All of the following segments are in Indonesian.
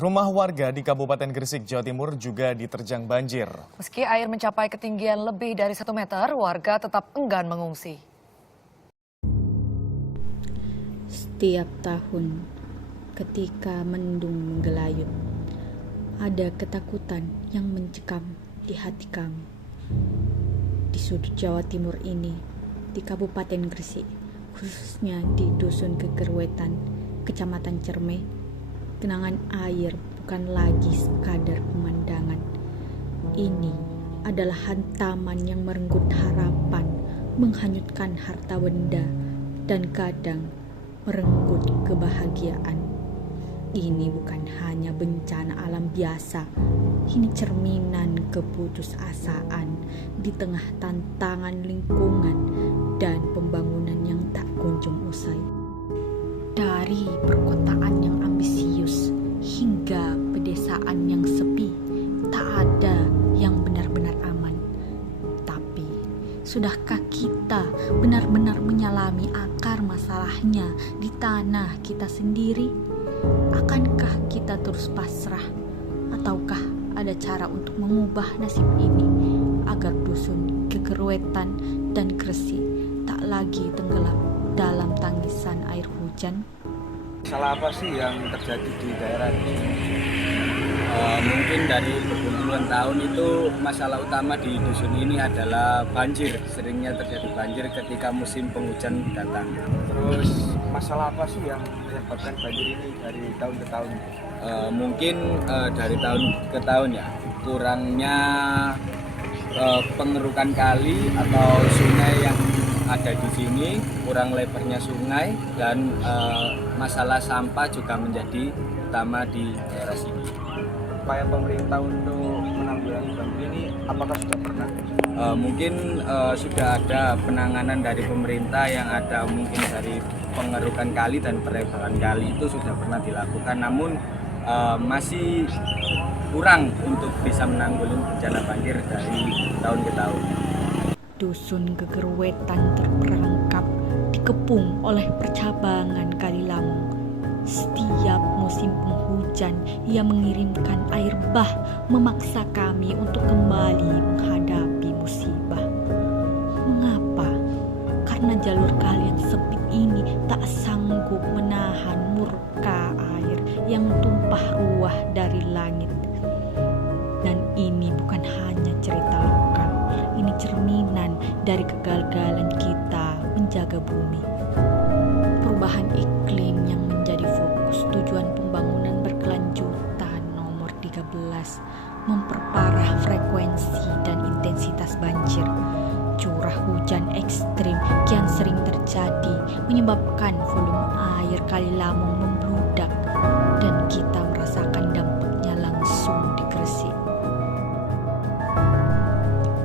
Rumah warga di Kabupaten Gresik, Jawa Timur juga diterjang banjir. Meski air mencapai ketinggian lebih dari 1 meter, warga tetap enggan mengungsi. Setiap tahun, ketika mendung menggelayut, ada ketakutan yang mencekam di hati kami. Di sudut Jawa Timur ini, di Kabupaten Gresik, khususnya di Dusun Gegerwetan, Kecamatan Cerme, genangan air bukan lagi sekadar pemandangan. Ini adalah hantaman yang merenggut harapan, menghanyutkan harta benda, dan kadang merenggut kebahagiaan. Ini bukan hanya bencana alam biasa, ini cerminan keputusasaan di tengah tantangan lingkungan dan pembangunan yang tak kunjung usai. Dari perkotaan yang ambisius hingga pedesaan yang sepi, tak ada yang benar-benar aman. Tapi, sudahkah kita benar-benar menyalami akar masalahnya di tanah kita sendiri? Akankah kita terus pasrah? Ataukah ada cara untuk mengubah nasib ini agar dusun Gegerwetan dan Gresik tak lagi tenggelam dalam tangisan air hujan? Masalah apa sih yang terjadi di daerah ini? Mungkin dari berpuluhan tahun itu masalah utama di dusun ini adalah banjir. Seringnya terjadi banjir ketika musim penghujan datang. Terus masalah apa sih yang menyebabkan banjir ini dari tahun ke tahun? Mungkin dari tahun ke tahun ya, kurangnya pengerukan kali atau sungai yang ada di sini, kurang lebarnya sungai, dan masalah sampah juga menjadi utama di daerah sini. Upaya pemerintah untuk menanggulangi banjir ini apakah sudah pernah? Mungkin sudah ada penanganan dari pemerintah yang ada mungkin dari pengerukan kali dan pelebaran kali itu sudah pernah dilakukan, namun masih kurang untuk bisa menanggulangi bencana banjir dari tahun ke tahun. Dusun Gegerwetan terperangkap dikepung oleh percabangan Kali Lamong. Setiap musim penghujan, ia mengirimkan air bah memaksa kami untuk kembali menghadapi musibah. Mengapa? Karena jalur kali yang sempit ini tak sanggup menahan murka air yang tumpah ruah dari langit. Dan ini bukan hanya cerita lokal, ini cerminan dari kegagalan kita menjaga bumi. Perubahan iklim yang menjadi fokus tujuan pembangunan berkelanjutan nomor 13 memperparah frekuensi dan intensitas banjir. Curah hujan ekstrim kian sering terjadi, menyebabkan volume air Kali Lamong membludak, dan kita merasakan dampaknya langsung di Gresik.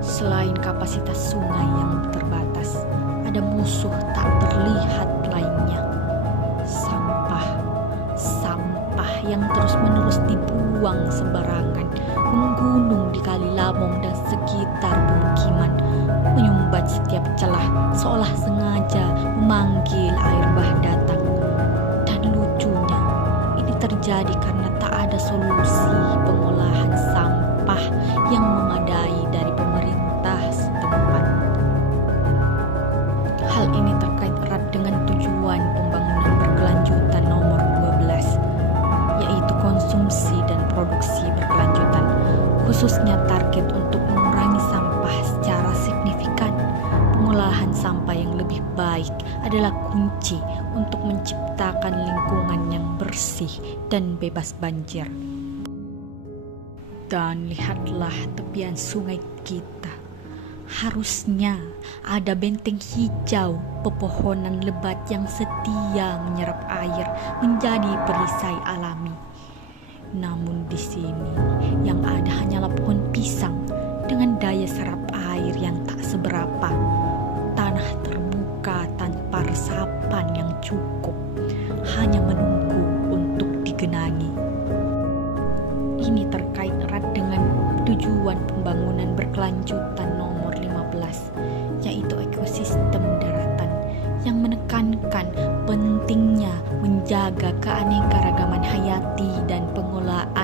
Selain kapasitas sungai yang terbatas, ada musuh tak terlihat lainnya. Sampah yang terus-menerus dibuang sembarangan, menggunung di Kali Lamong dan sekitar pemukiman, menyumbat setiap celah seolah sengaja memanggil air bah datang. Dan lucunya, ini terjadi karena tak ada solusi pengolahan sampah yang memadai dari pemerintah setempat. Hal ini terkait erat dengan tujuan pembangunan berkelanjutan nomor 12, yaitu konsumsi dan produksi berkelanjutan, khususnya target untuk mengurangi sampah secara signifikan. Pengolahan sampah yang lebih baik adalah kunci untuk menciptakan lingkungan yang bersih dan bebas banjir. Dan lihatlah tepian sungai kita. Harusnya ada benteng hijau, pepohonan lebat yang setia menyerap air menjadi perisai alami. Namun di sini yang ada hanyalah pohon pisang dengan daya serap air yang tak seberapa. Tanah terbuka tanpa resapan yang cukup, hanya menunggu untuk digenangi. Ini terkait erat dengan tujuan pembangunan berkelanjutan nomor 15, yaitu ekosistem daratan, yang menekankan pentingnya menjaga keanekaragaman hayati dan pengelolaan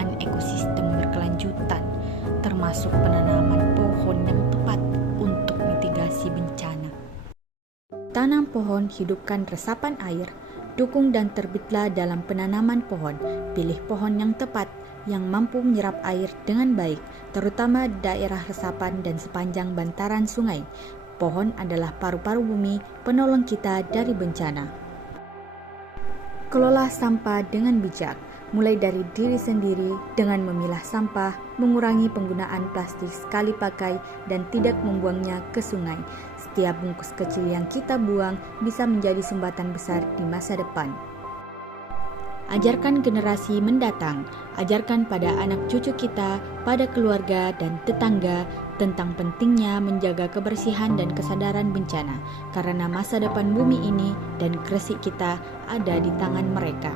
termasuk penanaman pohon yang tepat untuk mitigasi bencana. Tanam pohon, hidupkan resapan air, dukung dan terbitlah dalam penanaman pohon. Pilih pohon yang tepat, yang mampu menyerap air dengan baik, terutama daerah resapan dan sepanjang bantaran sungai. Pohon adalah paru-paru bumi, penolong kita dari bencana. Kelola sampah dengan bijak, mulai dari diri sendiri dengan memilah sampah, mengurangi penggunaan plastik sekali pakai, dan tidak membuangnya ke sungai. Setiap bungkus kecil yang kita buang bisa menjadi sumbatan besar di masa depan. Ajarkan generasi mendatang, ajarkan pada anak cucu kita, pada keluarga dan tetangga tentang pentingnya menjaga kebersihan dan kesadaran bencana, karena masa depan bumi ini dan Gresik kita ada di tangan mereka.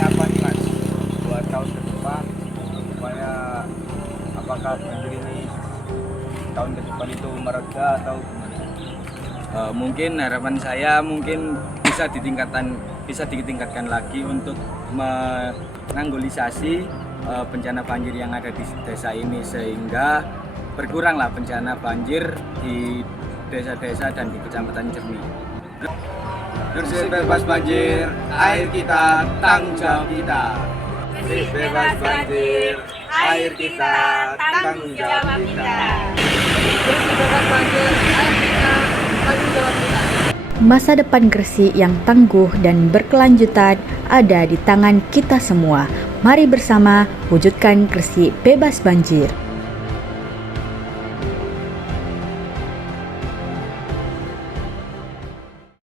Apa nih Mas, buat tahun ke depan supaya apakah banjir ini tahun ke depan itu mereda atau gimana? Mungkin harapan saya bisa ditingkatkan lagi untuk menanggulisasi bencana banjir yang ada di desa ini, sehingga berkuranglah bencana banjir di desa-desa dan di Kecamatan Cermi. Gresik bebas banjir, air kita, tanggung jawab kita. Gresik bebas banjir, air kita, tanggung jawab kita. Masa depan Gresik yang tangguh dan berkelanjutan ada di tangan kita semua. Mari bersama wujudkan Gresik bebas banjir.